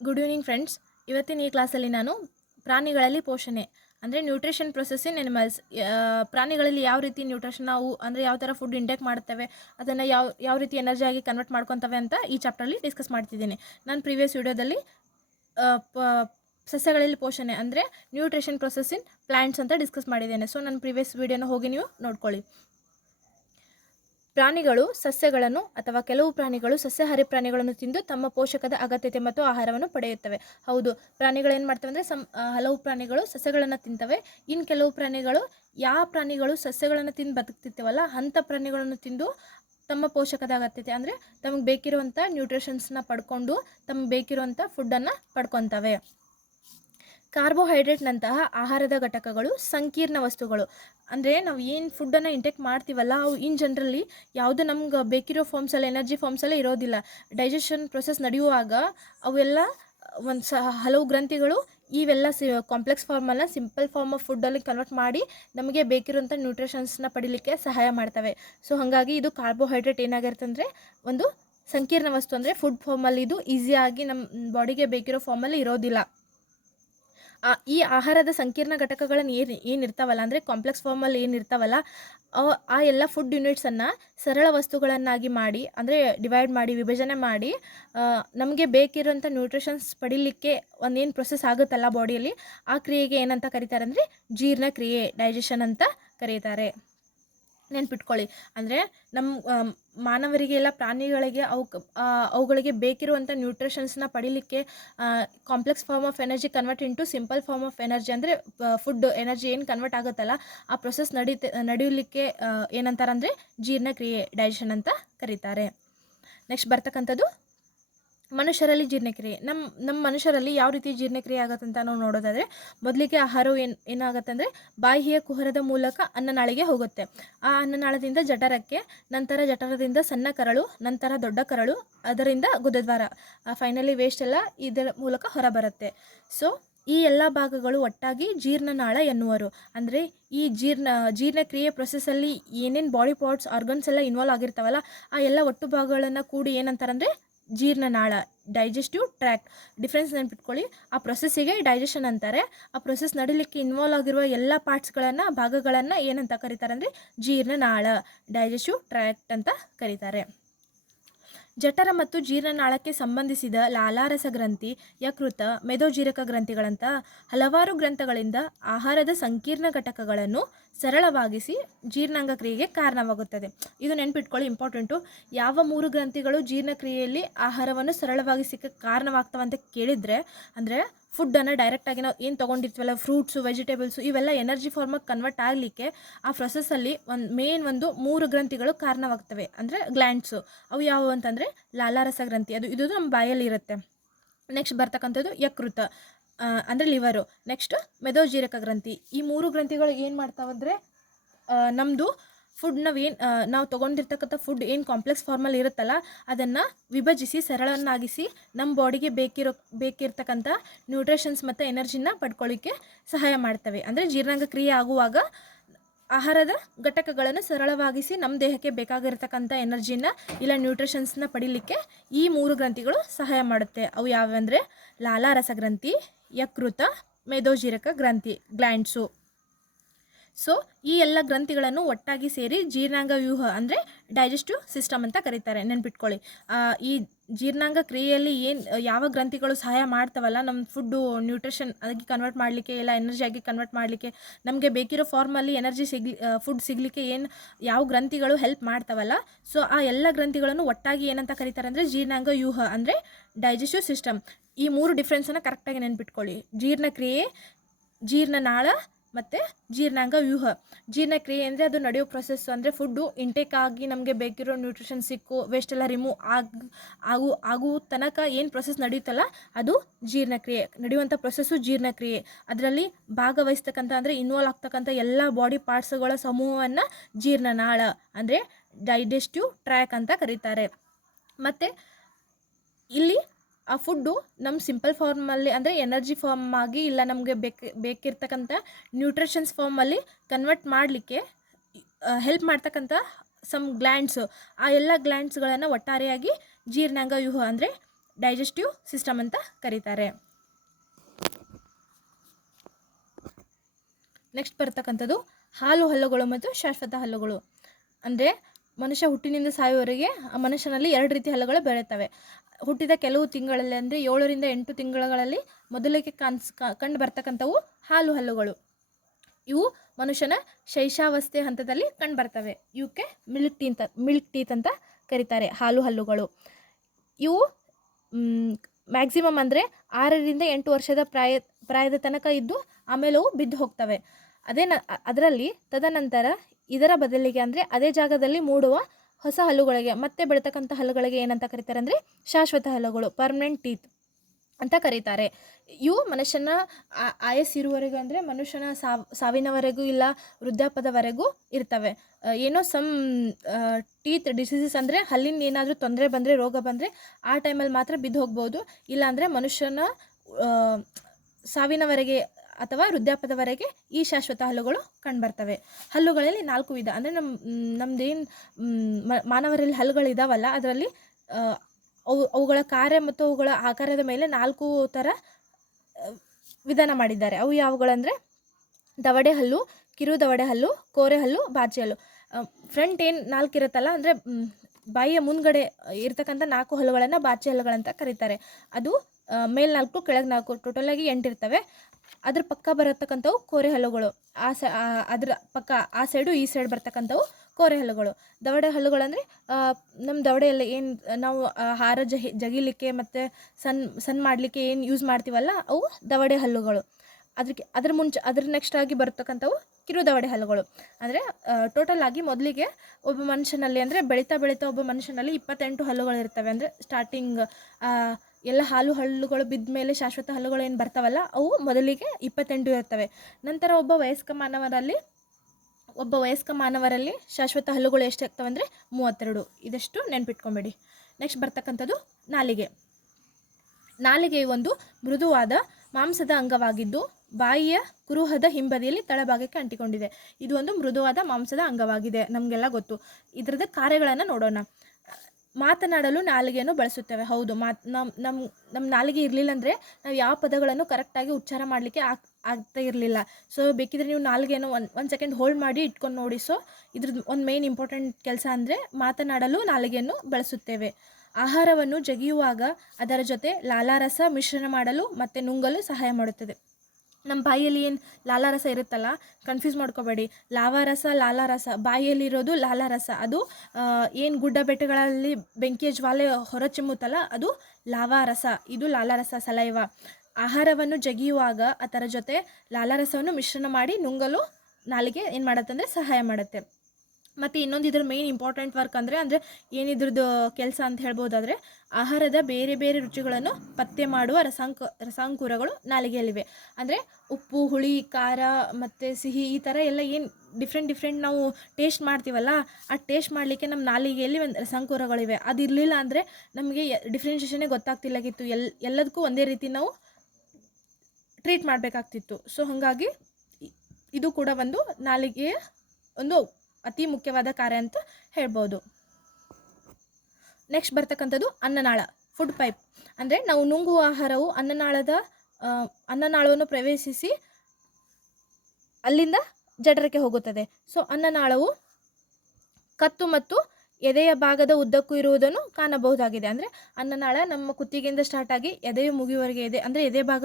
Good evening friends. ಇವತ್ತಿನ ಈ ಕ್ಲಾಸಲ್ಲಿ ನಾನು ಪ್ರಾಣಿಗಳಲ್ಲಿ ಪೋಷಣೆ ಅಂದರೆ ನ್ಯೂಟ್ರಿಷನ್ ಪ್ರೊಸೆಸ್ ಇನ್ ಎನಿಮಲ್ಸ್, ಪ್ರಾಣಿಗಳಲ್ಲಿ ಯಾವ ರೀತಿ ನ್ಯೂಟ್ರಿಷನ್ ನಾವು ಅಂದರೆ ಯಾವ ಥರ ಫುಡ್ ಇಂಟೇಕ್ ಮಾಡ್ತೇವೆ, ಅದನ್ನು ಯಾವ ರೀತಿ ಎನರ್ಜಿ ಆಗಿ ಕನ್ವರ್ಟ್ ಮಾಡ್ಕೊತವೆ ಅಂತ ಈ ಚಾಪ್ಟರ್ಲಿ ಡಿಸ್ಕಸ್ ಮಾಡ್ತಿದ್ದೀನಿ. ನಾನು ಪ್ರೀವಿಯಸ್ ವಿಡಿಯೋದಲ್ಲಿ ಸಸ್ಯಗಳಲ್ಲಿ ಪೋಷಣೆ ಅಂದರೆ ನ್ಯೂಟ್ರಿಷನ್ ಪ್ರೊಸೆಸ್ ಇನ್ ಪ್ಲ್ಯಾಂಟ್ಸ್ ಅಂತ ಡಿಸ್ಕಸ್ ಮಾಡಿದ್ದೇನೆ. ಸೊ ನನ್ನ ಪ್ರೀವಿಯಸ್ ವಿಡಿಯೋನ ಹೋಗಿ ನೀವು ನೋಡ್ಕೊಳ್ಳಿ. ಪ್ರಾಣಿಗಳು ಸಸ್ಯಗಳನ್ನು ಅಥವಾ ಕೆಲವು ಪ್ರಾಣಿಗಳು ಸಸ್ಯಾಹಾರಿ ಪ್ರಾಣಿಗಳನ್ನು ತಿಂದು ತಮ್ಮ ಪೋಷಕದ ಅಗತ್ಯತೆ ಮತ್ತು ಆಹಾರವನ್ನು ಪಡೆಯುತ್ತವೆ. ಹೌದು, ಪ್ರಾಣಿಗಳು ಏನು ಮಾಡ್ತವೆ ಅಂದರೆ ಹಲವು ಪ್ರಾಣಿಗಳು ಸಸ್ಯಗಳನ್ನು ತಿಂತವೆ. ಇನ್ನು ಕೆಲವು ಪ್ರಾಣಿಗಳು ಯಾವ ಪ್ರಾಣಿಗಳು ಸಸ್ಯಗಳನ್ನು ತಿಂದು ಬದುಕ್ತಿರ್ತವಲ್ಲ ಅಂಥ ಪ್ರಾಣಿಗಳನ್ನು ತಿಂದು ತಮ್ಮ ಪೋಷಕದ ಅಗತ್ಯತೆ ಅಂದರೆ ತಮಗೆ ಬೇಕಿರುವಂಥ ನ್ಯೂಟ್ರಿಷನ್ಸ್ನ ಪಡ್ಕೊಂಡು ತಮಗೆ ಬೇಕಿರುವಂಥ ಫುಡ್ಡನ್ನು ಪಡ್ಕೊತವೆ. ಕಾರ್ಬೋಹೈಡ್ರೇಟ್ನಂತಹ ಆಹಾರದ ಘಟಕಗಳು ಸಂಕೀರ್ಣ ವಸ್ತುಗಳು. ಅಂದರೆ ನಾವು ಏನು ಫುಡ್ಡನ್ನು ಇಂಟೇಕ್ ಮಾಡ್ತೀವಲ್ಲ ಅವು ಇನ್ ಜನರಲಿ ಯಾವುದು ನಮ್ಗೆ ಬೇಕಿರೋ ಫಾರ್ಮ್ಸಲ್ಲಿ ಎನರ್ಜಿ ಫಾರ್ಮ್ಸಲ್ಲೇ ಇರೋದಿಲ್ಲ. ಡೈಜೆಷನ್ ಪ್ರೊಸೆಸ್ ನಡೆಯುವಾಗ ಅವೆಲ್ಲ ಹಲವು ಗ್ರಂಥಿಗಳು ಇವೆಲ್ಲ ಕಾಂಪ್ಲೆಕ್ಸ್ ಫಾರ್ಮನ್ನು ಸಿಂಪಲ್ ಫಾರ್ಮ್ ಆಫ್ ಫುಡ್ಡಲ್ಲಿ ಕನ್ವರ್ಟ್ ಮಾಡಿ ನಮಗೆ ಬೇಕಿರುವಂಥ ನ್ಯೂಟ್ರಿಷನ್ಸ್ನ ಪಡೀಲಿಕ್ಕೆ ಸಹಾಯ ಮಾಡ್ತವೆ. ಸೊ ಹಾಗಾಗಿ ಇದು ಕಾರ್ಬೋಹೈಡ್ರೇಟ್ ಏನಾಗಿರುತ್ತೆ ಅಂದರೆ ಒಂದು ಸಂಕೀರ್ಣ ವಸ್ತು, ಅಂದರೆ ಫುಡ್ ಫಾರ್ಮಲ್ಲಿ ಇದು ಈಸಿಯಾಗಿ ನಮ್ಮ ಬಾಡಿಗೆ ಬೇಕಿರೋ ಫಾರ್ಮಲ್ಲಿ ಇರೋದಿಲ್ಲ. ಈ ಆಹಾರದ ಸಂಕೀರ್ಣ ಘಟಕಗಳನ್ನು ಏನಿರ್ತಾವಲ್ಲ ಅಂದರೆ ಕಾಂಪ್ಲೆಕ್ಸ್ ಫಾರ್ಮಲ್ಲಿ ಏನಿರ್ತಾವಲ್ಲ ಆ ಎಲ್ಲ ಫುಡ್ ಯೂನಿಟ್ಸನ್ನು ಸರಳ ವಸ್ತುಗಳನ್ನಾಗಿ ಮಾಡಿ ಅಂದರೆ ಡಿವೈಡ್ ಮಾಡಿ ವಿಭಜನೆ ಮಾಡಿ ನಮಗೆ ಬೇಕಿರೋಂಥ ನ್ಯೂಟ್ರಿಷನ್ಸ್ ಪಡೀಲಿಕ್ಕೆ ಒಂದೇನು ಪ್ರೊಸೆಸ್ ಆಗುತ್ತಲ್ಲ ಬಾಡಿಯಲ್ಲಿ, ಆ ಕ್ರಿಯೆಗೆ ಏನಂತ ಕರೀತಾರೆ ಅಂದರೆ ಜೀರ್ಣಕ್ರಿಯೆ, ಡೈಜೆಷನ್ ಅಂತ ಕರೀತಾರೆ. ನೆನ್ಪಿಟ್ಕೊಳ್ಳಿ. ಅಂದರೆ ನಮ್ಮ ಮಾನವರಿಗೆಲ್ಲ ಪ್ರಾಣಿಗಳಿಗೆ ಅವುಗಳಿಗೆ ಬೇಕಿರುವಂಥ ನ್ಯೂಟ್ರಿಷನ್ಸ್ನ ಪಡೀಲಿಕ್ಕೆ complex form of energy convert into simple form of energy ಅಂದರೆ ಫುಡ್ ಎನರ್ಜಿ ಏನು ಕನ್ವರ್ಟ್ ಆಗುತ್ತಲ್ಲ ಆ ಪ್ರೊಸೆಸ್ ನಡೆಯಲಿಕ್ಕೆ ಏನಂತಾರೆ ಅಂದರೆ ಜೀರ್ಣಕ್ರಿಯೆ, ಡೈಜೆಷನ್ ಅಂತ ಕರೀತಾರೆ. ನೆಕ್ಸ್ಟ್ ಬರ್ತಕ್ಕಂಥದ್ದು ಮನುಷ್ಯರಲ್ಲಿ ಜೀರ್ಣಕ್ರಿಯೆ. ನಮ್ಮ ಮನುಷ್ಯರಲ್ಲಿ ಯಾವ ರೀತಿ ಜೀರ್ಣಕ್ರಿಯೆ ಆಗುತ್ತಂತ ನಾವು ನೋಡೋದಾದರೆ, ಮೊದಲಿಗೆ ಆಹಾರವು ಏನಾಗುತ್ತೆ ಅಂದರೆ ಬಾಯಿಯ ಕುಹರದ ಮೂಲಕ ಅನ್ನನಾಳಿಗೆ ಹೋಗುತ್ತೆ. ಆ ಅನ್ನನಾಳದಿಂದ ಜಠರಕ್ಕೆ, ನಂತರ ಜಠರದಿಂದ ಸಣ್ಣ ಕರಳು, ನಂತರ ದೊಡ್ಡ ಕರಳು, ಅದರಿಂದ ಗುದದ್ವಾರ, ಫೈನಲಿ ವೇಸ್ಟ್ ಎಲ್ಲ ಇದರ ಮೂಲಕ ಹೊರಬರುತ್ತೆ. ಸೊ ಈ ಎಲ್ಲ ಭಾಗಗಳು ಒಟ್ಟಾಗಿ ಜೀರ್ಣನಾಳ ಎನ್ನುವರು. ಅಂದರೆ ಈ ಜೀರ್ಣಕ್ರಿಯೆ ಪ್ರೊಸೆಸ್ಸಲ್ಲಿ ಏನೇನು ಬಾಡಿ ಪಾರ್ಟ್ಸ್ ಆರ್ಗನ್ಸ್ ಎಲ್ಲ ಇನ್ವಾಲ್ವ್ ಆಗಿರ್ತಾವಲ್ಲ ಆ ಎಲ್ಲ ಒಟ್ಟು ಭಾಗಗಳನ್ನು ಕೂಡಿ ಏನಂತಾರಂದರೆ ಜೀರ್ಣನಾಳ, ಡೈಜೆಸ್ಟಿವ್ ಟ್ರ್ಯಾಕ್ಟ್. ಡಿಫ್ರೆನ್ಸ್ ನೆನ್ಪಿಟ್ಕೊಳ್ಳಿ. ಆ ಪ್ರೊಸೆಸ್ಸಿಗೆ ಡೈಜೆಷನ್ ಅಂತಾರೆ. ಆ ಪ್ರೊಸೆಸ್ ನಡೀಲಿಕ್ಕೆ ಇನ್ವಾಲ್ವ್ ಆಗಿರುವ ಎಲ್ಲ ಪಾರ್ಟ್ಸ್ಗಳನ್ನು, ಭಾಗಗಳನ್ನು ಏನಂತ ಕರೀತಾರೆ ಅಂದರೆ ಜೀರ್ಣನಾಳ, ಡೈಜೆಸ್ಟಿವ್ ಟ್ರ್ಯಾಕ್ಟ್ ಅಂತ ಕರೀತಾರೆ. ಜಠರ ಮತ್ತು ಜೀರ್ಣನಾಳಕ್ಕೆ ಸಂಬಂಧಿಸಿದ ಲಾಲಾರಸ ಗ್ರಂಥಿ, ಯಕೃತ, ಮೆದೋಜೀರಕ ಗ್ರಂಥಿಗಳಂಥ ಹಲವಾರು ಗ್ರಂಥಗಳಿಂದ ಆಹಾರದ ಸಂಕೀರ್ಣ ಘಟಕಗಳನ್ನು ಸರಳವಾಗಿಸಿ ಜೀರ್ಣಾಂಗ ಕ್ರಿಯೆಗೆ ಕಾರಣವಾಗುತ್ತದೆ. ಇದು ನೆನ್ಪಿಟ್ಕೊಳ್ಳಿ, ಇಂಪಾರ್ಟೆಂಟು. ಯಾವ 3 ಗ್ರಂಥಿಗಳು ಜೀರ್ಣಕ್ರಿಯೆಯಲ್ಲಿ ಆಹಾರವನ್ನು ಸರಳವಾಗಿಸಿಕ್ಕೆ ಕಾರಣವಾಗ್ತವೆ ಅಂತ ಕೇಳಿದರೆ, ಅಂದರೆ ಫುಡ್ಡನ್ನು ಡೈರೆಕ್ಟಾಗಿ ನಾವು ಏನು ತೊಗೊಂಡಿರ್ತೀವಲ್ಲ, ಫ್ರೂಟ್ಸು, ವೆಜಿಟೇಬಲ್ಸು, ಇವೆಲ್ಲ ಎನರ್ಜಿ ಫಾರ್ಮಾಗಿ ಕನ್ವರ್ಟ್ ಆಗಲಿಕ್ಕೆ ಆ ಪ್ರೊಸೆಸ್ಸಲ್ಲಿ ಒಂದು 3 ಗ್ರಂಥಿಗಳು ಕಾರಣವಾಗ್ತವೆ, ಅಂದರೆ ಗ್ಲ್ಯಾಂಡ್ಸು. ಅವು ಯಾವುವು ಅಂತಂದರೆ ಲಾಲಾರಸ ಗ್ರಂಥಿ, ಇದು ನಮ್ಮ ಬಾಯಲ್ಲಿ ಇರುತ್ತೆ. ನೆಕ್ಸ್ಟ್ ಬರ್ತಕ್ಕಂಥದ್ದು ಯಕೃತ ಅಂದರೆ ಲಿವರು. ನೆಕ್ಸ್ಟ್ ಮೆದೋಜೀರಕ ಗ್ರಂಥಿ. ಈ 3 ಗ್ರಂಥಿಗಳು ಏನು ಮಾಡ್ತಾವಂದರೆ ನಮ್ಮದು ಫುಡ್ ನಾವು ತೊಗೊಂಡಿರ್ತಕ್ಕಂಥ ಫುಡ್ ಏನು ಕಾಂಪ್ಲೆಕ್ಸ್ ಫಾರ್ಮಲ್ಲಿ ಇರುತ್ತಲ್ಲ ಅದನ್ನು ವಿಭಜಿಸಿ ಸರಳನ್ನಾಗಿಸಿ ನಮ್ಮ ಬಾಡಿಗೆ ಬೇಕಿರ್ತಕ್ಕಂಥ ನ್ಯೂಟ್ರಿಷನ್ಸ್ ಮತ್ತು ಎನರ್ಜಿನ ಪಡ್ಕೊಳ್ಳಿಕ್ಕೆ ಸಹಾಯ ಮಾಡ್ತವೆ. ಅಂದರೆ ಜೀರ್ಣಾಂಗ ಕ್ರಿಯೆ ಆಗುವಾಗ ಆಹಾರದ ಘಟಕಗಳನ್ನು ಸರಳವಾಗಿಸಿ ನಮ್ಮ ದೇಹಕ್ಕೆ ಬೇಕಾಗಿರ್ತಕ್ಕಂಥ ಎನರ್ಜಿನ ಇಲ್ಲ ನ್ಯೂಟ್ರಿಷನ್ಸ್ನ ಪಡೀಲಿಕ್ಕೆ ಈ 3 ಗ್ರಂಥಿಗಳು ಸಹಾಯ ಮಾಡುತ್ತೆ. ಅವು ಯಾವೆಂದರೆ ಲಾಲಾರಸ ಗ್ರಂಥಿ, ಯಕೃತ, ಮೆದೋಜೀರಕ ಗ್ರಂಥಿ, ಗ್ಲ್ಯಾಂಡ್ಸು. ಸೊ ಈ ಎಲ್ಲ ಗ್ರಂಥಿಗಳನ್ನು ಒಟ್ಟಾಗಿ ಸೇರಿ ಜೀರ್ಣಾಂಗ ವ್ಯೂಹ ಅಂದರೆ ಡೈಜೆಸ್ಟಿವ್ ಸಿಸ್ಟಮ್ ಅಂತ ಕರೀತಾರೆ. ನೆನ್ಪಿಟ್ಕೊಳ್ಳಿ. ಈ ಜೀರ್ಣಾಂಗ ಕ್ರಿಯೆಯಲ್ಲಿ ಯಾವ ಗ್ರಂಥಿಗಳು ಸಹಾಯ ಮಾಡ್ತಾವಲ್ಲ ನಮ್ಮ ಫುಡ್ಡು ನ್ಯೂಟ್ರಿಷನ್ ಆಗಿ ಕನ್ವರ್ಟ್ ಮಾಡಲಿಕ್ಕೆ, ಇಲ್ಲ ಎನರ್ಜಿಯಾಗಿ ಕನ್ವರ್ಟ್ ಮಾಡಲಿಕ್ಕೆ, ನಮಗೆ ಬೇಕಿರೋ ಫಾರ್ಮಲ್ಲಿ ಎನರ್ಜಿ ಫುಡ್ ಸಿಗಲಿಕ್ಕೆ ಯಾವ ಗ್ರಂಥಿಗಳು ಹೆಲ್ಪ್ ಮಾಡ್ತಾವಲ್ಲ, ಸೊ ಆ ಎಲ್ಲ ಗ್ರಂಥಿಗಳನ್ನು ಒಟ್ಟಾಗಿ ಏನಂತ ಕರೀತಾರೆ ಅಂದರೆ ಜೀರ್ಣಾಂಗ ವ್ಯೂಹ ಅಂದರೆ ಡೈಜೆಸ್ಟಿವ್ ಸಿಸ್ಟಮ್. ಈ 3 ಡಿಫ್ರೆನ್ಸನ್ನು ಕರೆಕ್ಟಾಗಿ ನೆನ್ಪಿಟ್ಕೊಳ್ಳಿ. ಜೀರ್ಣಕ್ರಿಯೆ, ಜೀರ್ಣನಾಳ ಮತ್ತು ಜೀರ್ಣಾಂಗ ವ್ಯೂಹ. ಜೀರ್ಣಕ್ರಿಯೆ ಅಂದರೆ ಅದು ನಡೆಯೋ ಪ್ರೊಸೆಸ್ಸು, ಅಂದರೆ ಫುಡ್ಡು ಇಂಟೇಕ್ ಆಗಿ ನಮಗೆ ಬೇಕಿರೋ ನ್ಯೂಟ್ರಿಷನ್ ಸಿಕ್ಕು ವೇಸ್ಟ್ ಎಲ್ಲ ರಿಮೂವ್ ಆಗುವ ತನಕ ಏನು ಪ್ರೊಸೆಸ್ ನಡೆಯುತ್ತಲ್ಲ ಅದು ಜೀರ್ಣಕ್ರಿಯೆ. ನಡೆಯುವಂಥ ಪ್ರೊಸೆಸ್ಸು ಜೀರ್ಣಕ್ರಿಯೆ. ಅದರಲ್ಲಿ ಭಾಗವಹಿಸ್ತಕ್ಕಂಥ ಅಂದರೆ ಇನ್ವಾಲ್ವ್ ಆಗ್ತಕ್ಕಂಥ ಎಲ್ಲ ಬಾಡಿ ಪಾರ್ಟ್ಸ್ಗಳ ಸಮೂಹವನ್ನು ಜೀರ್ಣನಾಳ ಅಂದರೆ ಡೈಜೆಸ್ಟಿವ್ ಟ್ರ್ಯಾಕ್ ಅಂತ ಕರೀತಾರೆ. ಮತ್ತು ಇಲ್ಲಿ ಆ ಫುಡ್ಡು ನಮ್ಮ ಸಿಂಪಲ್ ಫಾರ್ಮಲ್ಲಿ ಅಂದರೆ ಎನರ್ಜಿ ಫಾರ್ಮ್ ಆಗಿ ಇಲ್ಲ ನಮಗೆ ಬೇಕಿರ್ತಕ್ಕಂಥ ನ್ಯೂಟ್ರಿಷನ್ಸ್ ಫಾರ್ಮಲ್ಲಿ ಕನ್ವರ್ಟ್ ಮಾಡಲಿಕ್ಕೆ ಹೆಲ್ಪ್ ಮಾಡ್ತಕ್ಕಂಥ ಗ್ಲ್ಯಾಂಡ್ಸು. ಆ ಎಲ್ಲ ಗ್ಲ್ಯಾಂಡ್ಸ್ಗಳನ್ನು ಒಟ್ಟಾರೆಯಾಗಿ ಜೀರ್ಣಾಂಗ ವ್ಯೂಹ ಅಂದರೆ ಡೈಜೆಸ್ಟಿವ್ ಸಿಸ್ಟಮ್ ಅಂತ ಕರೀತಾರೆ. ನೆಕ್ಸ್ಟ್ ಬರ್ತಕ್ಕಂಥದ್ದು ಹಾಲು ಹಲ್ಲುಗಳು ಮತ್ತು ಶಾಶ್ವತ ಹಲ್ಲುಗಳು. ಅಂದರೆ ಮನುಷ್ಯ ಹುಟ್ಟಿನಿಂದ ಸಾಯುವವರೆಗೆ ಆ ಮನುಷ್ಯನಲ್ಲಿ 2 ರೀತಿ ಹಲ್ಲುಗಳು ಬೆಳೆಯುತ್ತವೆ. ಹುಟ್ಟಿದ ಕೆಲವು ತಿಂಗಳಲ್ಲಿ ಅಂದರೆ 7 ರಿಂದ 8 ತಿಂಗಳಲ್ಲಿ ಮೊದಲಿಗೆ ಕಂಡು ಬರ್ತಕ್ಕಂಥವು ಹಾಲು ಹಲ್ಲುಗಳು. ಇವು ಮನುಷ್ಯನ ಶೈಶಾವಸ್ಥೆ ಹಂತದಲ್ಲಿ ಕಂಡುಬರ್ತವೆ. ಇವಕ್ಕೆ ಮಿಲ್ಕ್ ಟೀತ್ ಅಂತ ಕರೀತಾರೆ ಹಾಲು ಹಲ್ಲುಗಳು. ಇವು ಮ್ಯಾಕ್ಸಿಮಮ್ ಅಂದರೆ 6 ರಿಂದ 8 ವರ್ಷದ ಪ್ರಾಯದ ತನಕ ಇದ್ದು ಆಮೇಲೆ ಅವು ಬಿದ್ದು ಹೋಗ್ತವೆ. ಅದರಲ್ಲಿ ತದನಂತರ ಇದರ ಬದಲಿಗೆ ಅಂದರೆ ಅದೇ ಜಾಗದಲ್ಲಿ ಮೂಡುವ ಹೊಸ ಹಲ್ಲುಗಳಿಗೆ ಮತ್ತೆ ಬೆಳತಕ್ಕಂಥ ಹಲ್ಲುಗಳಿಗೆ ಏನಂತ ಕರೀತಾರೆ ಅಂದರೆ ಶಾಶ್ವತ ಹಲ್ಲುಗಳು, ಪರ್ಮನೆಂಟ್ ಟೀತ್ ಅಂತ ಕರೀತಾರೆ. ಇವು ಮನುಷ್ಯನ ಆಯಸ್ಸಿರುವವರೆಗೂ ಅಂದರೆ ಮನುಷ್ಯನ ಸಾವಿನವರೆಗೂ ಇಲ್ಲ ವೃದ್ಧಾಪ್ಯದವರೆಗೂ ಇರ್ತವೆ. ಏನೋ ಸಮ್ ಟೀತ್ ಡಿಸೀಸಸ್ ಅಂದರೆ ಹಲ್ಲಿನ ಏನಾದರೂ ತೊಂದರೆ ಬಂದರೆ, ರೋಗ ಬಂದರೆ ಆ ಟೈಮಲ್ಲಿ ಮಾತ್ರ ಬಿದ್ದು ಹೋಗ್ಬೋದು. ಇಲ್ಲಾಂದರೆ ಮನುಷ್ಯನ ಸಾವಿನವರೆಗೆ ಅಥವಾ ವೃದ್ಧಾಪ್ಯದವರೆಗೆ ಈ ಶಾಶ್ವತ ಹಲ್ಲುಗಳು ಕಂಡುಬರ್ತವೆ. ಹಲ್ಲುಗಳಲ್ಲಿ 4 ವಿಧ ಅಂದರೆ ನಮ್ಮದೇನು ಮಾನವರಲ್ಲಿ ಹಲ್ಲುಗಳಿದಾವಲ್ಲ ಅದರಲ್ಲಿ ಅವುಗಳ ಕಾರ್ಯ ಮತ್ತು ಅವುಗಳ ಆಕಾರದ ಮೇಲೆ 4 ಥರ ವಿಧಾನ ಮಾಡಿದ್ದಾರೆ. ಅವು ಯಾವುಗಳಂದರೆ ದವಡೆ ಹಲ್ಲು, ಕಿರು ದವಡೆ ಹಲ್ಲು, ಕೋರೆ ಹಲ್ಲು, ಬಾಚಿ ಹಲ್ಲು. ಫ್ರಂಟ್ ಏನು 4 ಇರುತ್ತಲ್ಲ ಅಂದರೆ ಬಾಯಿಯ ಮುಂದ್ಗಡೆ ಇರ್ತಕ್ಕಂಥ 4 ಹಲ್ಲುಗಳನ್ನು ಬಾಚಿ ಹಲ್ಲುಗಳಂತ ಕರೀತಾರೆ. ಅದು ಮೇಲ್ 4 ಕೆಳಗೆ 4 ಟೋಟಲಾಗಿ 8 ಇರ್ತವೆ. ಅದ್ರ ಪಕ್ಕ ಬರತಕ್ಕಂಥವು ಕೋರೆ ಹಲ್ಲುಗಳು. ಅದ್ರ ಪಕ್ಕ ಆ ಸೈಡು ಈ ಸೈಡ್ ಬರ್ತಕ್ಕಂಥವು ಕೋರೆ ಹಲ್ಲುಗಳು. ದವಡೆ ಹಲ್ಲುಗಳಂದರೆ ನಮ್ಮ ದವಡೆಯಲ್ಲಿ ಏನು ನಾವು ಆಹಾರ ಜಗಿಲಿಕ್ಕೆ ಮತ್ತು ಸಣ್ಣ ಮಾಡಲಿಕ್ಕೆ ಏನು ಯೂಸ್ ಮಾಡ್ತೀವಲ್ಲ ಅವು ದವಡೆ ಹಲ್ಲುಗಳು. ಅದ್ರ ನೆಕ್ಸ್ಟ್ ಆಗಿ ಬರ್ತಕ್ಕಂಥವು ಕಿರು ದವಡೆ ಹಲ್ಲುಗಳು. ಅಂದರೆ ಟೋಟಲ್ ಆಗಿ ಮೊದಲಿಗೆ ಒಬ್ಬ ಮನುಷ್ಯನಲ್ಲಿ ಅಂದರೆ ಬೆಳೀತಾ ಒಬ್ಬ ಮನುಷ್ಯನಲ್ಲಿ 28 ಹಲ್ಲುಗಳು ಇರ್ತವೆ. ಅಂದರೆ ಸ್ಟಾರ್ಟಿಂಗ್ ಎಲ್ಲ ಹಾಲು ಹಲ್ಲುಗಳು ಬಿದ್ದ ಮೇಲೆ ಶಾಶ್ವತ ಹಲ್ಲುಗಳು ಏನು ಬರ್ತಾವಲ್ಲ ಅವು ಮೊದಲಿಗೆ 28 ಇರ್ತವೆ. ನಂತರ ಒಬ್ಬ ವಯಸ್ಕ ಮಾನವರಲ್ಲಿ ಶಾಶ್ವತ ಹಲ್ಲುಗಳು ಎಷ್ಟು ಆಗ್ತವೆ ಅಂದರೆ 32. ಇದಷ್ಟು ನೆನ್ಪಿಟ್ಕೊಂಬೇಡಿ. ನೆಕ್ಸ್ಟ್ ಬರ್ತಕ್ಕಂಥದ್ದು ನಾಲಿಗೆ ಒಂದು ಮೃದುವಾದ ಮಾಂಸದ ಅಂಗವಾಗಿದ್ದು ಬಾಯಿಯ ಕುರುಹದ ಹಿಂಬದಿಯಲ್ಲಿ ತಳಭಾಗಕ್ಕೆ ಅಂಟಿಕೊಂಡಿದೆ. ಇದು ಒಂದು ಮೃದುವಾದ ಮಾಂಸದ ಅಂಗವಾಗಿದೆ, ನಮಗೆಲ್ಲ ಗೊತ್ತು. ಇದರದ ಕಾರ್ಯಗಳನ್ನು ನೋಡೋಣ. ಮಾತನಾಡಲು ನಾಲಿಗೆಯನ್ನು ಬಳಸುತ್ತೇವೆ. ಹೌದು, ನಮ್ಮ ನಾಲಿಗೆ ಇರಲಿಲ್ಲ ಅಂದರೆ ನಾವು ಯಾವ ಪದಗಳನ್ನು ಕರೆಕ್ಟಾಗಿ ಉಚ್ಚಾರ ಮಾಡಲಿಕ್ಕೆ ಆಗ್ತಾ ಇರಲಿಲ್ಲ. ಸೊ ಬೇಕಿದ್ರೆ ನೀವು ನಾಲಿಗೆಯನ್ನು ಒಂದು ಸೆಕೆಂಡ್ ಹೋಲ್ಡ್ ಮಾಡಿ ಇಟ್ಕೊಂಡು ನೋಡಿ. ಸೊ ಇದ್ರದ್ದು ಒಂದು ಮೇನ್ ಇಂಪಾರ್ಟೆಂಟ್ ಕೆಲಸ ಅಂದರೆ ಮಾತನಾಡಲು ನಾಲಿಗೆಯನ್ನು ಬಳಸುತ್ತೇವೆ. ಆಹಾರವನ್ನು ಜಗಿಯುವಾಗ ಅದರ ಜೊತೆ ಲಾಲಾರಸ ಮಿಶ್ರಣ ಮಾಡಲು ಮತ್ತು ನುಂಗಲು ಸಹಾಯ ಮಾಡುತ್ತದೆ. ನಮ್ಮ ಬಾಯಿಯಲ್ಲಿ ಏನು ಲಾಲಾರಸ ಇರುತ್ತಲ್ಲ, ಕನ್ಫ್ಯೂಸ್ ಮಾಡ್ಕೋಬೇಡಿ. ಲಾವಾರಸ, ಲಾಲಾರಸ. ಬಾಯಿಯಲ್ಲಿರೋದು ಲಾಲಾರಸ. ಅದು ಏನು ಗುಡ್ಡ ಬೆಟ್ಟಗಳಲ್ಲಿ ಬೆಂಕಿಯ ಜ್ವಾಲೆ ಹೊರಚಿಮ್ಮುತ್ತಲ್ಲ ಅದು ಲಾವಾರಸ. ಇದು ಲಾಲಾರಸ, ಸಲೈವ. ಆಹಾರವನ್ನು ಜಗಿಯುವಾಗ ಅದರ ಜೊತೆ ಲಾಲಾರಸವನ್ನು ಮಿಶ್ರಣ ಮಾಡಿ ನುಂಗಲು ನಾಲಿಗೆ ಏನು ಮಾಡುತ್ತೆ ಅಂದರೆ ಸಹಾಯ ಮಾಡುತ್ತೆ. ಮತ್ತು ಇನ್ನೊಂದು ಇದ್ರ ಮೇನ್ ಇಂಪಾರ್ಟೆಂಟ್ ವರ್ಕ್ ಅಂದರೆ ಏನಿದ್ರದ್ದು ಕೆಲಸ ಅಂತ ಹೇಳ್ಬೋದಾದರೆ ಆಹಾರದ ಬೇರೆ ಬೇರೆ ರುಚಿಗಳನ್ನು ಪತ್ತೆ ಮಾಡುವ ರಸಾಂಕುರಗಳು ನಾಲಿಗೆಯಲ್ಲಿವೆ. ಅಂದರೆ ಉಪ್ಪು, ಹುಳಿ, ಖಾರ ಮತ್ತು ಸಿಹಿ ಈ ಥರ ಎಲ್ಲ ಏನು ಡಿಫ್ರೆಂಟ್ ನಾವು ಟೇಸ್ಟ್ ಮಾಡ್ತೀವಲ್ಲ ಆ ಟೇಸ್ಟ್ ಮಾಡಲಿಕ್ಕೆ ನಮ್ಮ ನಾಲಿಗೆಯಲ್ಲಿ ಒಂದು ರಸಾಂಕುರಗಳಿವೆ. ಅದಿರಲಿಲ್ಲ ಅಂದರೆ ನಮಗೆ ಡಿಫ್ರೆನ್ಷಿಯೇಷನ್ನೇ ಗೊತ್ತಾಗ್ತಿಲ್ಲಾಗಿತ್ತು. ಎಲ್ಲದಕ್ಕೂ ಒಂದೇ ರೀತಿ ನಾವು ಟ್ರೀಟ್ ಮಾಡಬೇಕಾಗ್ತಿತ್ತು. ಸೊ ಹಾಗಾಗಿ ಇದು ಕೂಡ ಒಂದು ನಾಲಿಗೆಯ ಒಂದು ಅತಿ ಮುಖ್ಯವಾದ ಕಾರ್ಯ ಅಂತ ಹೇಳ್ಬೋದು. ನೆಕ್ಸ್ಟ್ ಬರ್ತಕ್ಕಂಥದ್ದು ಅನ್ನನಾಳ, ಫುಡ್ ಪೈಪ್. ಅಂದರೆ ನಾವು ನುಂಗುವ ಆಹಾರವು ಅನ್ನನಾಳವನ್ನು ಪ್ರವೇಶಿಸಿ ಅಲ್ಲಿಂದ ಜಠರಕ್ಕೆ ಹೋಗುತ್ತದೆ. ಸೊ ಅನ್ನನಾಳವು ಕತ್ತು ಮತ್ತು ಎದೆಯ ಭಾಗದ ಉದ್ದಕ್ಕೂ ಇರುವುದನ್ನು ಕಾಣಬಹುದಾಗಿದೆ. ಅಂದರೆ ಅನ್ನನಾಳ ನಮ್ಮ ಕುತ್ತಿಗೆಯಿಂದ ಸ್ಟಾರ್ಟ್ ಆಗಿ ಎದೆಯು ಮುಗಿಯುವವರೆಗೆ ಅಂದರೆ ಎದೆ ಭಾಗ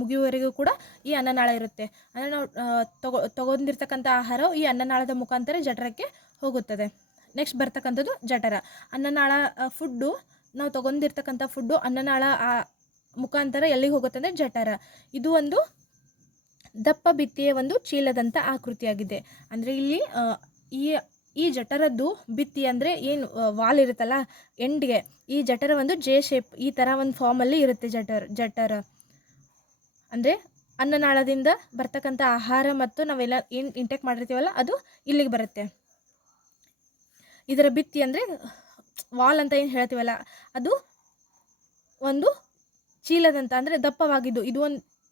ಮುಗಿಯುವವರೆಗೂ ಕೂಡ ಈ ಅನ್ನನಾಳ ಇರುತ್ತೆ. ಅಂದರೆ ನಾವು ತಗೊಂಡಿರ್ತಕ್ಕಂಥ ಆಹಾರವು ಈ ಅನ್ನನಾಳದ ಮುಖಾಂತರ ಜಠರಕ್ಕೆ ಹೋಗುತ್ತದೆ. ನೆಕ್ಸ್ಟ್ ಬರ್ತಕ್ಕಂಥದ್ದು ಜಠರ. ಅನ್ನನಾಳ ನಾವು ತಗೊಂಡಿರ್ತಕ್ಕಂಥ ಫುಡ್ಡು ಅನ್ನನಾಳ ಮುಖಾಂತರ ಎಲ್ಲಿಗೆ ಹೋಗುತ್ತೆ ಅಂದರೆ ಜಠರ. ಇದು ಒಂದು ದಪ್ಪ ಭಿತ್ತಿಯ ಒಂದು ಚೀಲದಂಥ ಆಕೃತಿಯಾಗಿದೆ. ಅಂದರೆ ಇಲ್ಲಿ ಈ ಜಠರದ್ದು ಭಿತ್ತಿ ಅಂದರೆ ಏನು ವಾಲ್ ಇರುತ್ತಲ್ಲ ಎಂಡ್ಗೆ, ಈ ಜಠರ ಒಂದು ಜೆ ಶೇಪ್ ಈ ಥರ ಒಂದು ಫಾರ್ಮಲ್ಲಿ ಇರುತ್ತೆ ಜಠರ. ಅಂದರೆ ಅನ್ನನಾಳದಿಂದ ಬರ್ತಕ್ಕಂಥ ಆಹಾರ ಮತ್ತು ನಾವೆಲ್ಲ ಏನು ಇಂಟೇಕ್ ಮಾಡಿರ್ತೀವಲ್ಲ ಅದು ಇಲ್ಲಿಗೆ ಬರುತ್ತೆ. ಇದರ ಭಿತ್ತಿ ಅಂದರೆ ವಾಲ್ ಅಂತ ಏನು ಹೇಳ್ತೀವಲ್ಲ ಅದು ಒಂದು ಚೀಲದಂಥ ಅಂದರೆ ದಪ್ಪವಾಗಿದ್ದು, ಇದು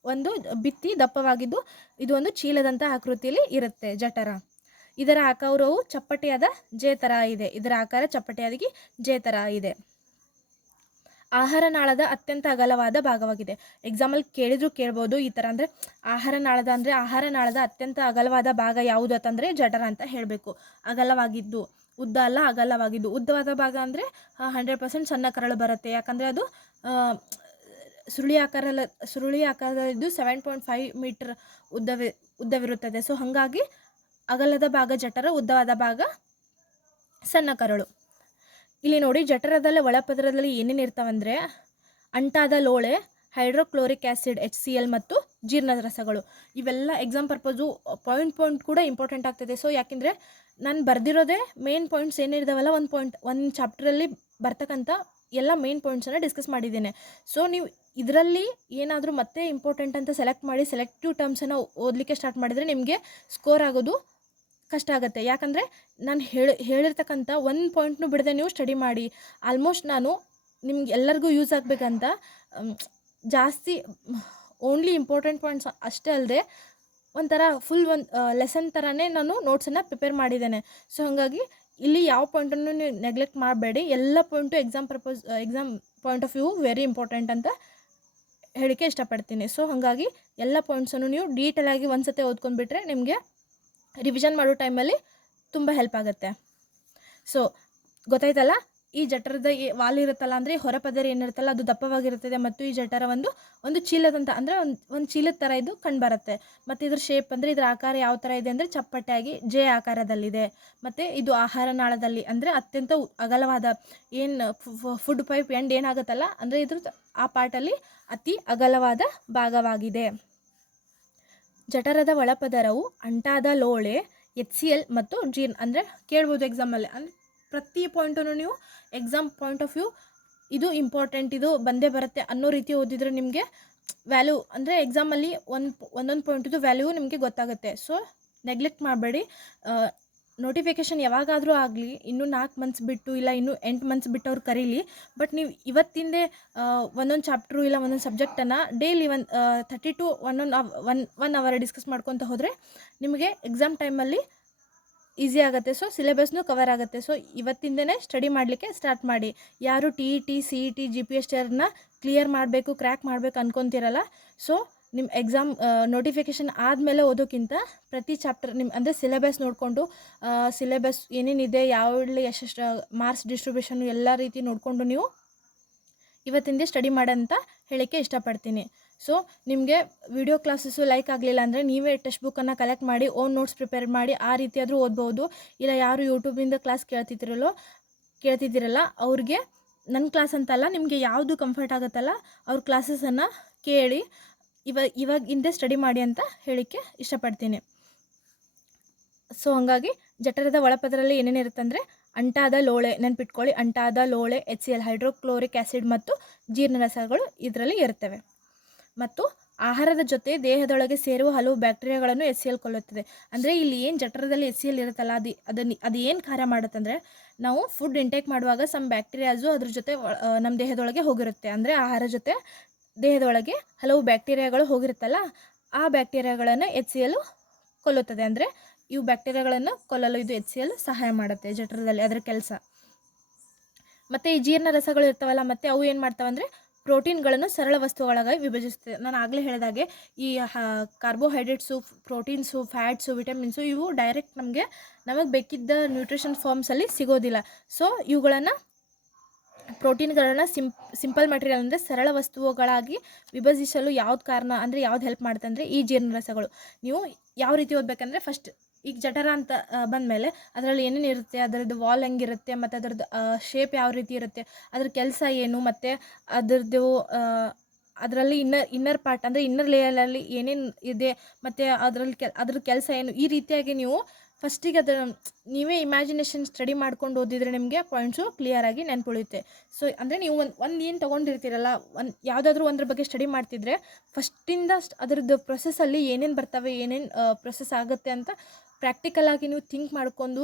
ಒಂದು ಭಿತ್ತಿ ದಪ್ಪವಾಗಿದ್ದು ಇದು ಒಂದು ಚೀಲದಂಥ ಆಕೃತಿಯಲ್ಲಿ ಇರುತ್ತೆ ಜಠರ. ಇದರ ಆಕಾರವು ಚಪ್ಪಟೆಯಾದ ಜೆ ಥರ ಇದೆ. ಇದರ ಆಕಾರ ಚಪ್ಪಟೆಯಾಗಿ ಜೆ ಥರ ಇದೆ. ಆಹಾರ ನಾಳದ ಅತ್ಯಂತ ಅಗಲವಾದ ಭಾಗವಾಗಿದೆ. ಎಕ್ಸಾಮಲ್ಲಿ ಕೇಳ್ಬೋದು ಈ ಥರ. ಅಂದರೆ ಆಹಾರ ನಾಳದ ಅತ್ಯಂತ ಅಗಲವಾದ ಭಾಗ ಯಾವುದು ಅಂತಂದರೆ ಜಠರ ಅಂತ ಹೇಳಬೇಕು. ಅಗಲವಾಗಿದ್ದು, ಉದ್ದ ಅಲ್ಲ, ಅಗಲವಾಗಿದ್ದು. ಉದ್ದವಾದ ಭಾಗ ಅಂದರೆ 100% ಸಣ್ಣ ಕರಳು ಬರುತ್ತೆ. ಯಾಕಂದರೆ ಅದು ಸುರುಳಿ ಆಕಾರದಲ್ಲಿದ್ದು 7.5 ಮೀಟರ್ ಉದ್ದವಿರುತ್ತದೆ. ಸೊ ಹಾಗಾಗಿ ಅಗಲದ ಭಾಗ ಜಠರ, ಉದ್ದವಾದ ಭಾಗ ಸಣ್ಣ ಕರಳು. ಇಲ್ಲಿ ನೋಡಿ, ಜಠರದಲ್ಲಿ ಒಳಪದರದಲ್ಲಿ ಏನೇನು ಇರ್ತಾವಂದರೆ ಅಂಟಾದ ಲೋಳೆ, ಹೈಡ್ರೋಕ್ಲೋರಿಕ್ ಆ್ಯಸಿಡ್ HCl ಮತ್ತು ಜೀರ್ಣರಸಗಳು. ಇವೆಲ್ಲ ಎಕ್ಸಾಮ್ ಪರ್ಪಸು ಪಾಯಿಂಟ್ ಕೂಡ ಇಂಪಾರ್ಟೆಂಟ್ ಆಗ್ತದೆ. ಸೊ ಯಾಕೆಂದರೆ ನಾನು ಬರೆದಿರೋದೇ ಮೇನ್ ಪಾಯಿಂಟ್ಸ್ ಏನಿರ್ತಾವಲ್ಲ, ಒಂದು ಚಾಪ್ಟ್ರಲ್ಲಿ ಬರ್ತಕ್ಕಂಥ ಎಲ್ಲ ಮೇನ್ ಪಾಯಿಂಟ್ಸನ್ನು ಡಿಸ್ಕಸ್ ಮಾಡಿದ್ದೇನೆ. ಸೊ ನೀವು ಇದರಲ್ಲಿ ಏನಾದರೂ ಮತ್ತೆ ಇಂಪಾರ್ಟೆಂಟ್ ಅಂತ ಸೆಲೆಕ್ಟ್ ಮಾಡಿ ಸೆಲೆಕ್ಟಿವ್ ಟರ್ಮ್ಸನ್ನು ಓದಲಿಕ್ಕೆ ಸ್ಟಾರ್ಟ್ ಮಾಡಿದರೆ ನಿಮಗೆ ಸ್ಕೋರ್ ಆಗೋದು ಕಷ್ಟ ಆಗುತ್ತೆ. ಯಾಕಂದರೆ ನಾನು ಹೇಳಿರ್ತಕ್ಕಂಥ ಒಂದು ಪಾಯಿಂಟ್ನು ಬಿಡದೆ ನೀವು ಸ್ಟಡಿ ಮಾಡಿ. ಆಲ್ಮೋಸ್ಟ್ ನಾನು ನಿಮ್ಗೆ ಎಲ್ಲರಿಗೂ ಯೂಸ್ ಆಗಬೇಕಂತ ಜಾಸ್ತಿ ಓನ್ಲಿ ಇಂಪಾರ್ಟೆಂಟ್ ಪಾಯಿಂಟ್ಸ್ ಅಷ್ಟೇ ಅಲ್ಲದೆ ಒಂಥರ ಫುಲ್ ಲೆಸನ್ ಥರನೇ ನಾನು ನೋಟ್ಸನ್ನು ಪ್ರಿಪೇರ್ ಮಾಡಿದ್ದೇನೆ. ಸೊ ಹಾಗಾಗಿ ಇಲ್ಲಿ ಯಾವ ಪಾಯಿಂಟನ್ನು ನೀವು ನೆಗ್ಲೆಕ್ಟ್ ಮಾಡಬೇಡಿ. ಎಲ್ಲ point exam point of view very important ಅಂತ ಹೇಳಿಕೆ ಇಷ್ಟಪಡ್ತೀನಿ. ಸೊ ಹಾಗಾಗಿ ಎಲ್ಲ ಪಾಯಿಂಟ್ಸನ್ನು ನೀವು ಡೀಟೇಲಾಗಿ ಒಂದು ಸತಿ ಓದ್ಕೊಂಡ್ಬಿಟ್ರೆ ನಿಮಗೆ ರಿವಿಷನ್ ಮಾಡೋ ಟೈಮಲ್ಲಿ ತುಂಬ ಹೆಲ್ಪ್ ಆಗುತ್ತೆ. ಸೊ ಗೊತ್ತಾಯ್ತಲ್ಲ, ಈ ಜಠರದ ವಾಲ್ ಇರುತ್ತಲ್ಲ, ಅಂದರೆ ಹೊರಪದರ ಏನಿರುತ್ತಲ್ಲ ಅದು ದಪ್ಪವಾಗಿರುತ್ತದೆ ಮತ್ತು ಈ ಜಠರ ಒಂದು ಚೀಲದಂತ, ಅಂದರೆ ಒಂದು ಚೀಲದ ಥರ ಇದು ಕಂಡುಬರುತ್ತೆ. ಮತ್ತು ಇದ್ರ ಶೇಪ್ ಅಂದರೆ ಇದರ ಆಕಾರ ಯಾವ ಥರ ಇದೆ ಅಂದರೆ ಚಪ್ಪಟೆಯಾಗಿ ಜೆ ಆಕಾರದಲ್ಲಿದೆ. ಮತ್ತು ಇದು ಆಹಾರ ನಾಳದಲ್ಲಿ ಅಂದರೆ ಅತ್ಯಂತ ಅಗಲವಾದ ಏನು ಫುಡ್ ಪೈಪ್ ಎಂಡ್ ಏನಾಗುತ್ತಲ್ಲ, ಅಂದರೆ ಇದ್ರ ಆ ಪಾರ್ಟಲ್ಲಿ ಅತಿ ಅಗಲವಾದ ಭಾಗವಾಗಿದೆ. ಜಠರದ ಒಳಪದರವು ಅಂಟಾದ ಲೋಳೆ, HCl ಮತ್ತು ಅಂದರೆ ಕೇಳ್ಬೋದು ಎಕ್ಸಾಮಲ್ಲಿ. ಅಂದರೆ ಪ್ರತಿ ಪಾಯಿಂಟನ್ನು ನೀವು ಎಕ್ಸಾಮ್ ಪಾಯಿಂಟ್ ಆಫ್ ವ್ಯೂ ಇದು ಇಂಪಾರ್ಟೆಂಟ್, ಇದು ಬಂದೇ ಬರುತ್ತೆ ಅನ್ನೋ ರೀತಿ ಓದಿದರೆ ನಿಮಗೆ ವ್ಯಾಲ್ಯೂ, ಅಂದರೆ ಎಕ್ಸಾಮಲ್ಲಿ ಒಂದೊಂದು ಪಾಯಿಂಟಿದು ವ್ಯಾಲ್ಯೂ ನಿಮಗೆ ಗೊತ್ತಾಗುತ್ತೆ. ಸೊ ನೆಗ್ಲೆಕ್ಟ್ ಮಾಡಬೇಡಿ. ನೋಟಿಫಿಕೇಷನ್ ಯಾವಾಗಾದರೂ ಆಗಲಿ, ಇನ್ನೂ 4 ಮಂತ್ಸ್ ಬಿಟ್ಟು ಇಲ್ಲ ಇನ್ನೂ 8 ಮಂತ್ಸ್ ಬಿಟ್ಟು ಅವ್ರು ಕರೀಲಿ, ಬಟ್ ನೀವು ಇವತ್ತಿಂದೇ ಒಂದೊಂದು ಚಾಪ್ಟ್ರು ಇಲ್ಲ ಒಂದೊಂದು ಸಬ್ಜೆಕ್ಟನ್ನು ಡೈಲಿ 30 to 1 ಅವರ್ ಡಿಸ್ಕಸ್ ಮಾಡ್ಕೊತ ಹೋದರೆ ನಿಮಗೆ ಎಕ್ಸಾಮ್ ಟೈಮಲ್ಲಿ ಈಸಿ ಆಗುತ್ತೆ. ಸೊ ಸಿಲೆಬಸ್ನೂ ಕವರ್ ಆಗುತ್ತೆ. ಸೊ ಇವತ್ತಿಂದನೇ ಸ್ಟಡಿ ಮಾಡಲಿಕ್ಕೆ ಸ್ಟಾರ್ಟ್ ಮಾಡಿ. ಯಾರು TET, CET, GPSTRನ ಕ್ಲಿಯರ್ ಮಾಡಬೇಕು, ಕ್ರ್ಯಾಕ್ ಮಾಡಬೇಕು ಅನ್ಕೊತಿರಲ್ಲ, ಸೊ ನಿಮ್ಮ ಎಕ್ಸಾಮ್ ನೋಟಿಫಿಕೇಷನ್ ಆದಮೇಲೆ ಓದೋಕ್ಕಿಂತ ಪ್ರತಿ ಚಾಪ್ಟರ್ ಅಂದರೆ ಸಿಲೆಬಸ್ ನೋಡಿಕೊಂಡು, ಸಿಲೆಬಸ್ ಏನೇನಿದೆ, ಯಾವಲ್ಲಿ ಎಷ್ಟೆಷ್ಟು ಮಾರ್ಕ್ಸ್ ಡಿಸ್ಟ್ರಿಬ್ಯೂಷನ್ ಎಲ್ಲ ರೀತಿ ನೋಡಿಕೊಂಡು ನೀವು ಇವತ್ತಿಂದೇ ಸ್ಟಡಿ ಮಾಡಂತ ಹೇಳಿಕ್ಕೆ ಇಷ್ಟಪಡ್ತೀನಿ. ಸೊ ನಿಮಗೆ ವಿಡಿಯೋ ಕ್ಲಾಸಸ್ಸು ಲೈಕ್ ಆಗಲಿಲ್ಲ ಅಂದರೆ ನೀವೇ ಟೆಕ್ಸ್ಟ್ ಬುಕ್ಕನ್ನು ಕಲೆಕ್ಟ್ ಮಾಡಿ ಓನ್ ನೋಟ್ಸ್ ಪ್ರಿಪೇರ್ ಮಾಡಿ ಆ ರೀತಿಯಾದರೂ ಓದ್ಬೋದು. ಇಲ್ಲ ಯಾರು ಯೂಟ್ಯೂಬಿಂದ ಕ್ಲಾಸ್ ಕೇಳ್ತಿದ್ದೀರಲ್ಲ ಅವ್ರಿಗೆ ನನ್ನ ಕ್ಲಾಸ್ ಅಂತಲ್ಲ, ನಿಮಗೆ ಯಾವುದು ಕಂಫರ್ಟ್ ಆಗುತ್ತಲ್ಲ ಅವ್ರ ಕ್ಲಾಸಸನ್ನು ಕೇಳಿ ಇವಾಗಿಂದೇ ಸ್ಟಡಿ ಮಾಡಿ ಅಂತ ಹೇಳಿಕ್ಕೆ ಇಷ್ಟಪಡ್ತೀನಿ. ಸೊ ಹಾಗಾಗಿ ಜಠರದ ಒಳಪದರಲ್ಲಿ ಏನೇನಿರುತ್ತೆ ಅಂದರೆ ಅಂಟಾದ ಲೋಳೆ, ನೆನ್ಪಿಟ್ಕೊಳ್ಳಿ, ಅಂಟಾದ ಲೋಳೆ, HCl ಹೈಡ್ರೋಕ್ಲೋರಿಕ್ ಆ್ಯಸಿಡ್ ಮತ್ತು ಜೀರ್ಣರಸಗಳು ಇದರಲ್ಲಿ ಇರ್ತವೆ. ಮತ್ತು ಆಹಾರದ ಜೊತೆ ದೇಹದೊಳಗೆ ಸೇರುವ ಹಲವು ಬ್ಯಾಕ್ಟೀರಿಯಾಗಳನ್ನು HCl ಕೊಲ್ಲುತ್ತದೆ. ಅಂದರೆ ಇಲ್ಲಿ ಏನು ಜಠರದಲ್ಲಿ HCl ಇರುತ್ತಲ್ಲ, ಅದು ಏನು ಕಾರ್ಯ ಮಾಡುತ್ತಂದರೆ, ನಾವು ಫುಡ್ ಇಂಟೇಕ್ ಮಾಡುವಾಗ ಸಮ್ ಬ್ಯಾಕ್ಟೀರಿಯಾಸು ಅದ್ರ ಜೊತೆ ನಮ್ಮ ದೇಹದೊಳಗೆ ಹೋಗಿರುತ್ತೆ. ಅಂದರೆ ಆಹಾರ ಜೊತೆ ದೇಹದೊಳಗೆ ಹಲವು ಬ್ಯಾಕ್ಟೀರಿಯಾಗಳು ಹೋಗಿರುತ್ತಲ್ಲ, ಆ ಬ್ಯಾಕ್ಟೀರಿಯಾಗಳನ್ನು HCl ಕೊಲ್ಲುತ್ತದೆ. ಅಂದರೆ ಇವು ಬ್ಯಾಕ್ಟೀರಿಯಾಗಳನ್ನು ಕೊಲ್ಲಲು ಇದು HCl ಸಹಾಯ ಮಾಡುತ್ತೆ ಜಠರದಲ್ಲಿ, ಅದರ ಕೆಲಸ. ಮತ್ತು ಈ ಜೀರ್ಣರಸಗಳು ಇರ್ತಾವಲ್ಲ, ಮತ್ತು ಅವು ಏನು ಮಾಡ್ತಾವಂದರೆ ಪ್ರೋಟೀನ್ಗಳನ್ನು ಸರಳ ವಸ್ತುಗಳಾಗಿ ವಿಭಜಿಸುತ್ತೆ. ನಾನು ಆಗಲೇ ಹೇಳಿದಾಗೆ ಈ ಕಾರ್ಬೋಹೈಡ್ರೇಟ್ಸು, ಪ್ರೋಟೀನ್ಸು, ಫ್ಯಾಟ್ಸು, ವಿಟಮಿನ್ಸು ಇವು ಡೈರೆಕ್ಟ್ ನಮಗೆ ಬೇಕಿದ್ದ ನ್ಯೂಟ್ರಿಷನ್ ಫಾರ್ಮ್ಸಲ್ಲಿ ಸಿಗೋದಿಲ್ಲ. ಸೊ ಇವುಗಳನ್ನು ಪ್ರೋಟೀನ್ಗಳನ್ನು ಸಿಂಪಲ್ ಮೆಟೀರಿಯಲ್ ಅಂದರೆ ಸರಳ ವಸ್ತುಗಳಾಗಿ ವಿಭಜಿಸಲು ಯಾವ್ದು ಕಾರಣ ಅಂದರೆ ಯಾವ್ದು ಹೆಲ್ಪ್ ಮಾಡುತ್ತೆ ಅಂದರೆ ಈ ಜೀರ್ಣರಸಗಳು. ನೀವು ಯಾವ ರೀತಿ ಓದಬೇಕಂದ್ರೆ, ಫಸ್ಟ್ ಈಗ ಜಠರ ಅಂತ ಬಂದಮೇಲೆ ಅದರಲ್ಲಿ ಏನೇನು ಇರುತ್ತೆ, ಅದರದ್ದು ವಾಲ್ ಹೆಂಗಿರುತ್ತೆ, ಮತ್ತು ಅದರದ್ದು ಶೇಪ್ ಯಾವ ರೀತಿ ಇರುತ್ತೆ, ಅದ್ರ ಕೆಲಸ ಏನು, ಮತ್ತು ಅದರದ್ದು ಅದರಲ್ಲಿ ಇನ್ನರ್ ಪಾರ್ಟ್ ಅಂದರೆ ಇನ್ನರ್ ಲೇಯರಲ್ಲಿ ಏನೇನು ಇದೆ, ಮತ್ತು ಅದ್ರ ಕೆಲಸ ಏನು, ಈ ರೀತಿಯಾಗಿ ನೀವು ಫಸ್ಟಿಗೆ ಅದರ ನೀವೇ ಇಮ್ಯಾಜಿನೇಷನ್ ಸ್ಟಡಿ ಮಾಡ್ಕೊಂಡು ಓದಿದರೆ ನಿಮಗೆ ಪಾಯಿಂಟ್ಸು ಕ್ಲಿಯರಾಗಿ ನೆನ್ಪುಳಿಯುತ್ತೆ. ಸೊ ಅಂದರೆ ನೀವು ಒಂದು ಏನು ತೊಗೊಂಡಿರ್ತೀರಲ್ಲ, ಯಾವುದಾದ್ರೂ ಒಂದ್ರ ಬಗ್ಗೆ ಸ್ಟಡಿ ಮಾಡ್ತಿದ್ರೆ ಫಸ್ಟಿಂದ ಅದರದ್ದು ಪ್ರೊಸೆಸ್ಸಲ್ಲಿ ಏನೇನು ಬರ್ತವೆ, ಏನೇನು ಪ್ರೊಸೆಸ್ ಆಗುತ್ತೆ ಅಂತ ಪ್ರಾಕ್ಟಿಕಲಾಗಿ ನೀವು ಥಿಂಕ್ ಮಾಡ್ಕೊಂಡು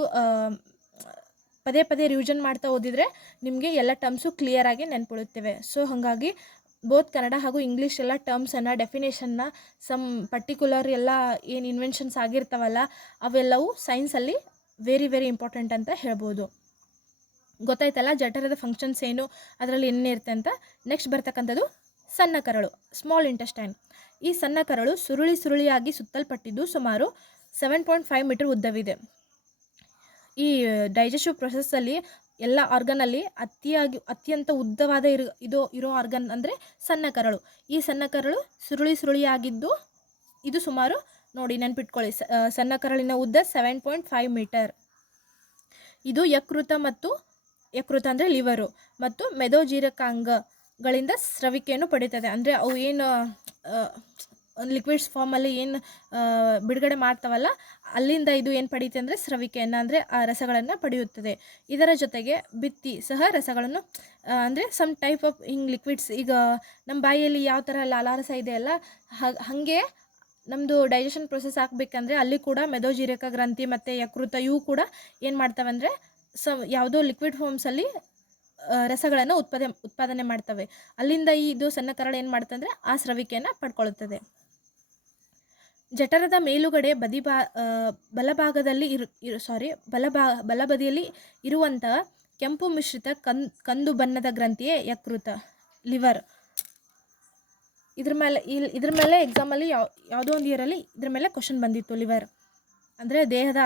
ಪದೇ ಪದೇ ರಿವಿಷನ್ ಮಾಡ್ತಾ ಓದಿದರೆ ನಿಮಗೆ ಎಲ್ಲ ಟರ್ಮ್ಸು ಕ್ಲಿಯರಾಗಿ ನೆನ್ಪುಳುತ್ತವೆ. ಸೊ ಹಾಗಾಗಿ ಬೋತ್ ಕನ್ನಡ ಹಾಗೂ ಇಂಗ್ಲೀಷ್ ಎಲ್ಲ ಟರ್ಮ್ಸನ್ನು, ಡೆಫಿನೇಷನ್ನ, ಸಮ್ ಪರ್ಟಿಕ್ಯುಲರ್ ಎಲ್ಲ ಏನು ಇನ್ವೆನ್ಷನ್ಸ್ ಆಗಿರ್ತಾವಲ್ಲ ಅವೆಲ್ಲವೂ ಸೈನ್ಸಲ್ಲಿ ವೆರಿ ವೆರಿ ಇಂಪಾರ್ಟೆಂಟ್ ಅಂತ ಹೇಳ್ಬೋದು. ಗೊತ್ತಾಯ್ತಲ್ಲ ಜಠರದ ಫಂಕ್ಷನ್ಸ್ ಏನು, ಅದರಲ್ಲಿ ಏನಿರುತ್ತೆ ಅಂತ. ನೆಕ್ಸ್ಟ್ ಬರ್ತಕ್ಕಂಥದ್ದು ಸಣ್ಣ ಕರಳು, ಸ್ಮಾಲ್ ಇಂಟೆಸ್ಟೈನ್. ಈ ಸಣ್ಣ ಕರಳು ಸುರುಳಿಯಾಗಿ ಸುತ್ತಲ್ಪಟ್ಟಿದ್ದು ಸುಮಾರು 7.5 ಮೀಟರ್ ಉದ್ದವಿದೆ. ಈ ಡೈಜೆಸ್ಟಿವ್ ಪ್ರೊಸೆಸ್ಸಲ್ಲಿ ಎಲ್ಲ ಆರ್ಗನಲ್ಲಿ ಅತ್ಯಂತ ಉದ್ದವಾದ ಇರೋ ಆರ್ಗನ್ ಅಂದರೆ ಸಣ್ಣ ಕರಳು. ಈ ಸಣ್ಣ ಕರಳು ಸುರುಳಿಯಾಗಿದ್ದು ಇದು ಸುಮಾರು ನೋಡಿ ನೆನ್ಪಿಟ್ಕೊಳ್ಳಿ, ಸಣ್ಣ ಕರಳಿನ ಉದ್ದ 7.5 ಮೀಟರ್. ಇದು ಯಕೃತ ಅಂದರೆ ಲಿವರು ಮತ್ತು ಮೆದೋಜೀರಕಾಂಗಗಳಿಂದ ಸ್ರವಿಕೆಯನ್ನು ಪಡೀತದೆ. ಅಂದರೆ ಅವು ಏನು ಲಿಕ್ವಿಡ್ಸ್ ಫಾರ್ಮಲ್ಲಿ ಏನು ಬಿಡುಗಡೆ ಮಾಡ್ತಾವಲ್ಲ, ಅಲ್ಲಿಂದ ಇದು ಏನು ಪಡೀತೆ ಅಂದರೆ ಸ್ರವಿಕೆಯನ್ನು, ಅಂದರೆ ಆ ರಸಗಳನ್ನು ಪಡೆಯುತ್ತದೆ. ಇದರ ಜೊತೆಗೆ ಭಿತ್ತಿ ಸಹ ರಸಗಳನ್ನು, ಅಂದರೆ ಸಮ್ ಟೈಪ್ ಆಫ್ ಲಿಕ್ವಿಡ್ಸ್, ಈಗ ನಮ್ಮ ಬಾಯಿಯಲ್ಲಿ ಯಾವ ಥರ ಲಾಲಾರಸ ಇದೆಯಲ್ಲ, ಹಾಗೆ ನಮ್ಮದು ಡೈಜೆಷನ್ ಪ್ರೊಸೆಸ್ ಆಗಬೇಕಂದ್ರೆ ಅಲ್ಲಿ ಕೂಡ ಮೆದೋಜೀರಕ ಗ್ರಂಥಿ ಮತ್ತು ಯಕೃತ ಇವು ಕೂಡ ಏನು ಮಾಡ್ತವೆ ಅಂದರೆ ಯಾವುದೋ ಲಿಕ್ವಿಡ್ ಫಾರ್ಮ್ಸಲ್ಲಿ ರಸಗಳನ್ನು ಉತ್ಪಾದನೆ ಮಾಡ್ತವೆ. ಅಲ್ಲಿಂದ ಇದು ಸಣ್ಣ ಕರಳು ಏನು ಮಾಡ್ತಂದರೆ ಆ ಸ್ರವಿಕೆಯನ್ನು ಪಡ್ಕೊಳ್ಳುತ್ತದೆ. ಜಠರದ ಮೇಲುಗಡೆ ಬಲಭಾಗದಲ್ಲಿ ಬಲಬದಿಯಲ್ಲಿ ಇರುವಂತಹ ಕೆಂಪು ಮಿಶ್ರಿತ ಕಂದು ಬಣ್ಣದ ಗ್ರಂಥಿಯೇ ಯಕೃತ, ಲಿವರ್. ಇದ್ರ ಮೇಲೆ ಎಕ್ಸಾಮಲ್ಲಿ ಯಾವುದೋ ಒಂದು ಇಯರಲ್ಲಿ ಇದ್ರ ಮೇಲೆ ಕ್ವಶನ್ ಬಂದಿತ್ತು. ಲಿವರ್ ಅಂದರೆ ದೇಹದ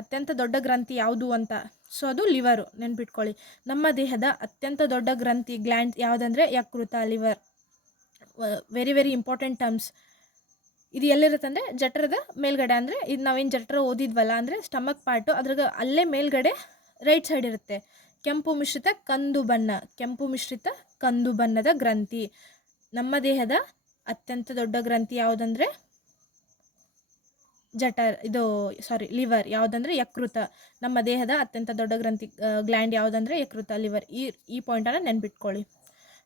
ಅತ್ಯಂತ ದೊಡ್ಡ ಗ್ರಂಥಿ ಯಾವುದು ಅಂತ. ಸೊ ಅದು ಲಿವರು, ನೆನ್ಪಿಟ್ಕೊಳ್ಳಿ. ನಮ್ಮ ದೇಹದ ಅತ್ಯಂತ ದೊಡ್ಡ ಗ್ರಂಥಿ ಗ್ಲ್ಯಾಂಡ್ ಯಾವುದಂದರೆ ಯಕೃತ, liver. Very very important terms. ಇದು ಎಲ್ಲಿರುತ್ತೆ ಅಂದರೆ ಜಠರದ ಮೇಲ್ಗಡೆ, ಅಂದರೆ ಇದು ನಾವೇನು ಜಠರ ಓದಿದ್ವಲ್ಲ, ಅಂದರೆ ಸ್ಟಮಕ್ ಪಾರ್ಟು, ಅದ್ರಾಗ ಅಲ್ಲೇ ಮೇಲ್ಗಡೆ ರೈಟ್ ಸೈಡ್ ಇರುತ್ತೆ ಕೆಂಪು ಮಿಶ್ರಿತ ಕಂದು ಬಣ್ಣದ ಗ್ರಂಥಿ. ನಮ್ಮ ದೇಹದ ಅತ್ಯಂತ ದೊಡ್ಡ ಗ್ರಂಥಿ ಯಾವುದಂದರೆ ಲಿವರ್. ಯಾವುದಂದರೆ ಯಕೃತ. ನಮ್ಮ ದೇಹದ ಅತ್ಯಂತ ದೊಡ್ಡ ಗ್ಲ್ಯಾಂಡ್ ಯಾವುದಂದರೆ ಯಕೃತ, ಲಿವರ್. ಈ ಪಾಯಿಂಟನ್ನು ನೆನ್ಪಿಟ್ಕೊಳ್ಳಿ.